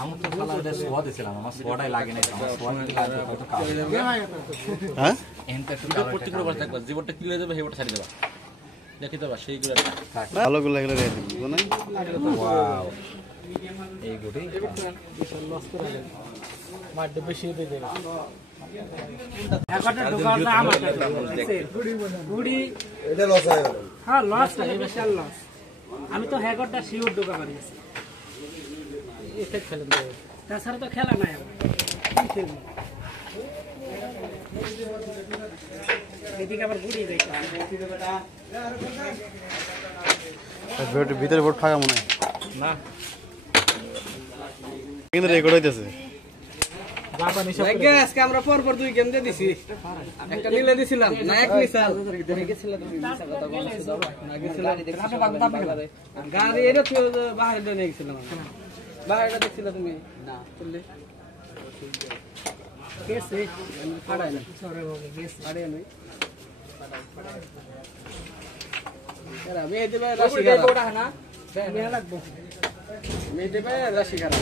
আমি তো কালারটা সোয়া দিছিলাম আমার সোয়াটাই লাগে না আমার সোয়া লাগে তো কালো হ্যাঁ এন্ড একটু ভিডিও প্রত্যেক করে দেখবা জীবনটা কি হয়ে যাবে হেবটা ছাড়ি দেবা দেখি তো সেইগুলো ভালো গুলো এগুলো রেট দিব না ওয়াও এই গুটি বিশাল লস করে দেবে মাঠে বেশি দিয়ে দেবে আমি তো হ্যাকরটা শিওর ঢোকা পারিয়েছি তাছাড়া তো খেলা নাই এদিকে আবার ঘুরি ভিতরে বোর্ড ফাঁকা মনে হয় না কিন্তু রেকর্ড হইতেছে আজকে আমরা পরপর 2 গেম দিয়ে দিছি একটা নিলে দিছিলাম নায়ক মিসাল গাড়ি এটা তো বাইরে নিয়ে গেছিলাম বাইরে দেখছিল তুমি না চললে কেসে ফাড়াই না সরে হবে কেস ফাড়াই নই এরা মেয়ে দেবে রাশি গাড়া না মেয়ে লাগবে মেয়ে দেবে রাশি গাড়া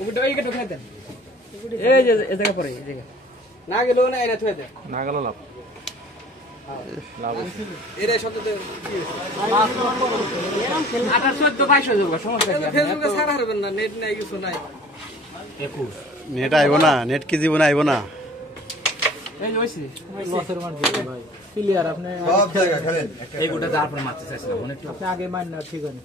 ওটা ওই কেটে খাই দেন এই যে এই জায়গা পড়ে এই জায়গা না গেল না এরা থুয়ে দে না গেল লাভ লাভ এরা শততে কি এরকম খেল 18 22 হয়ে যাবে সমস্যা কি ফেসবুকে ছাড়া হবেন না নেট নাই কিছু নাই 21 নেট আইবো না নেট কি জীবন আইবো না এই হইছে লসের মান দিতে ভাই ক্লিয়ার আপনি সব জায়গা খেলেন এই গুটা যার পরে মারতে চাইছিলাম অনেক আপনি আগে মান না ঠিক আছে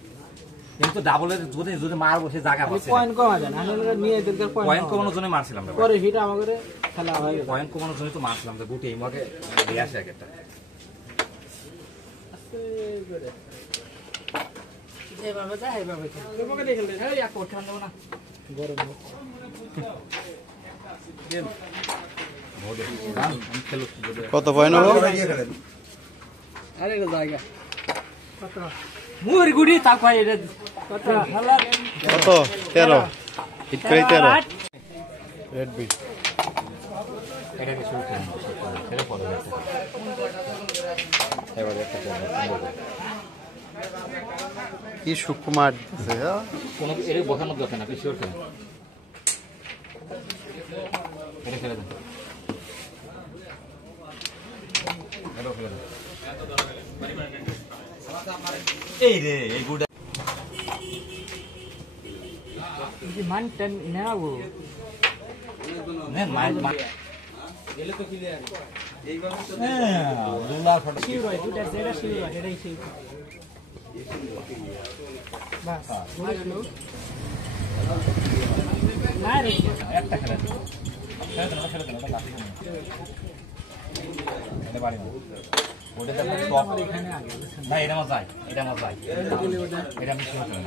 কিন্তু ডাবলের যদি যদি মারবো সে জায়গা পাচ্ছে পয়েন্ট কমা দেন আমরা নিয়ে এদের পয়েন্ট কমানোর জন্য মারছিলাম পরে হিট আমাদের খেলা হয় পয়েন্ট কমানোর জন্য তো মারছিলাম যে গুটি এই মগে দিয়ে আসে একটা যেভাবে যায় এইভাবে তোমাকে দেখে নেন এই এক কোট ঠান্ডা না গরম কত পয়েন্ট হলো খেলেন আরে এটা জায়গা কত মুর গুটি তাক ভাই এটা কত খেলা কত 13 হিট করে 13 রেড বিট এটা কি শুরু করব ছেড়ে পড়ে গেছে এবারে একটা সুন্দর কি সুকুমার দিছে হ্যাঁ কোনো এর বসানোর দরকার না আপনি শিওর করেন এটা ফেলে দেন এটা ফেলে দেন এই রে এই গুড়া কি মান টেন নেবো নেন মাই এলে তো ক্লিয়ার এইভাবে তো দুলা ফটো শিওর হয় দুটা যেটা শিওর হয় এটাই শিওর বাস মারলো না রে একটা খেলে দেন খেলে দেন ওটা লাঠি এটা বাড়ি না ওটা তো টপ এখানে আগে না এটা মজাই এটা আমি শিওর করেন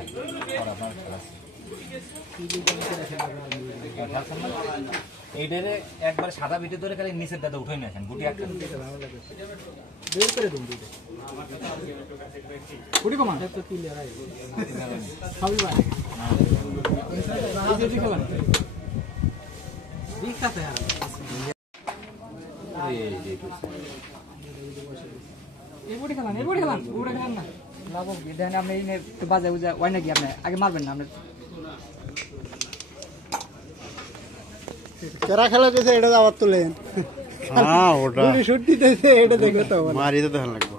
আর আপনার খেলা এইটারে একবার সাদা বিটে ধরে খালি নিচের দাদা উঠে নিয়েছেন গুটি একটা বের করে দিন দুটো কুড়ি কমান তো ক্লিয়ার আই সবই ভাই এই যে ঠিক হবে ঠিক আছে এই বুড়ি খেলান না লাভ কি দেন আপনি এই একটু বাজে বুঝা ওই নাকি আপনি আগে মারবেন না আপনি কেরা খেলা দিয়েছে এটা আবার তুলেন হ্যাঁ ওটা শুট দিতেছে এটা দেখবে তো মারি তো ধান লাগবে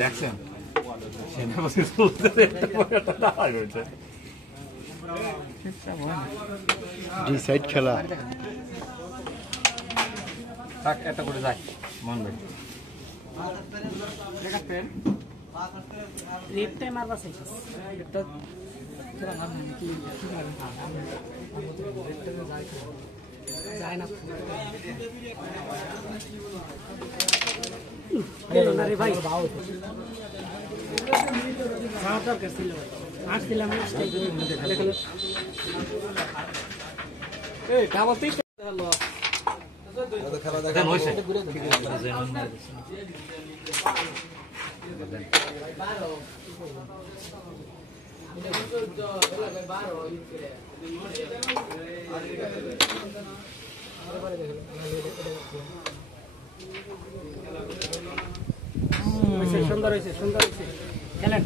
দেখছেন ডি সাইড খেলা একটা করে যাই মন ভাই রেটটা মারবা চাইছিস এটা খেলা না কি যায় না রে ভাই সাহায্য করছিল আসছিলাম এই ডাবল 30 হলো খেলা দেন হইছে সুন্দর হয়েছে খেলেন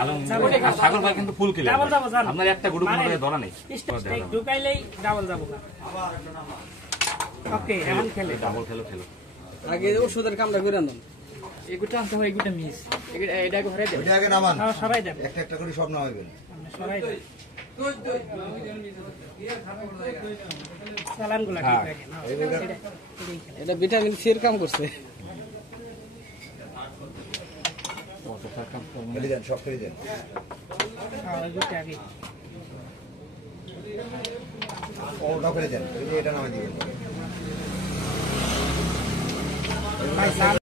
আলম আর সাগর ভাই কিন্তু ফুল কিলে ডাবল যাবো জান আপনার একটা গ্রুপ মনে ধরা নেই স্টেক ঢুকাইলেই ডাবল যাবো ওকে এখন খেলে ডাবল খেলো আগে ওষুধের কামটা করে আনলাম এগুলো আনতে হয় এগুলো মিস এটা আগে হরাই দেব ওইটা আগে নামান সবাই দেব একটা একটা করে সব নামাবেন সবাই দেব সালানগুলো ঠিক রাখেন এটা ভিটামিন সি এর কাম করছে ফেলে দেন সব ফেলে দেন এগুলো আগে ওটা ফেলে দেন এটা নামাই দিবেন